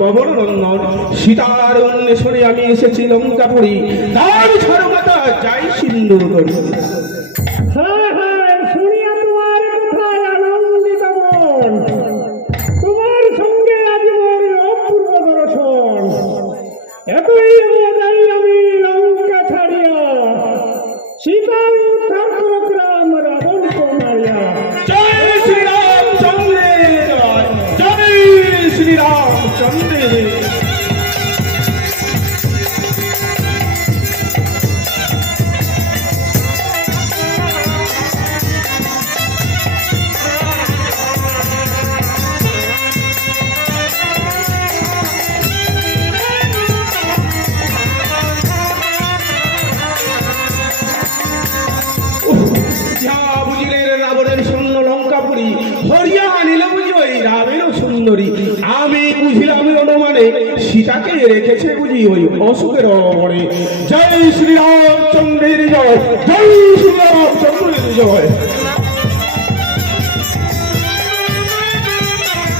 পবননন্দন সীতার অন্বেষণে আমি এসেছি লঙ্কাপুরী, তার ঝড়মাতা যাই সিন্ধুর তরী। হ্যাঁ হ্যাঁ, শুনিয়া তোমার কথায় আনন্দিত মন। তোমার সঙ্গে আজ মোর অপূর্ব দর্শন। এতই যাই আমি লঙ্কা ছাড়িয়া, সীতা উদ্ধার করো রাম রাবণকে মারিয়া। জয় শ্রীরাম চন্দ্রের জয়, জয় শ্রীরাম চন্দ্রের। রাবণের সৈন্য লঙ্কাপুরী হরিয়া নিল বুঝি ওই রামেরও সুন্দরী। আমি বুঝিলাম অনুমানে সীতাকে রেখেছে বুঝি ওই অশোকের অবরে। জয় শ্রীরাম চন্দ্রের জয়, জয় শ্রীরাম চন্দ্রের জয়।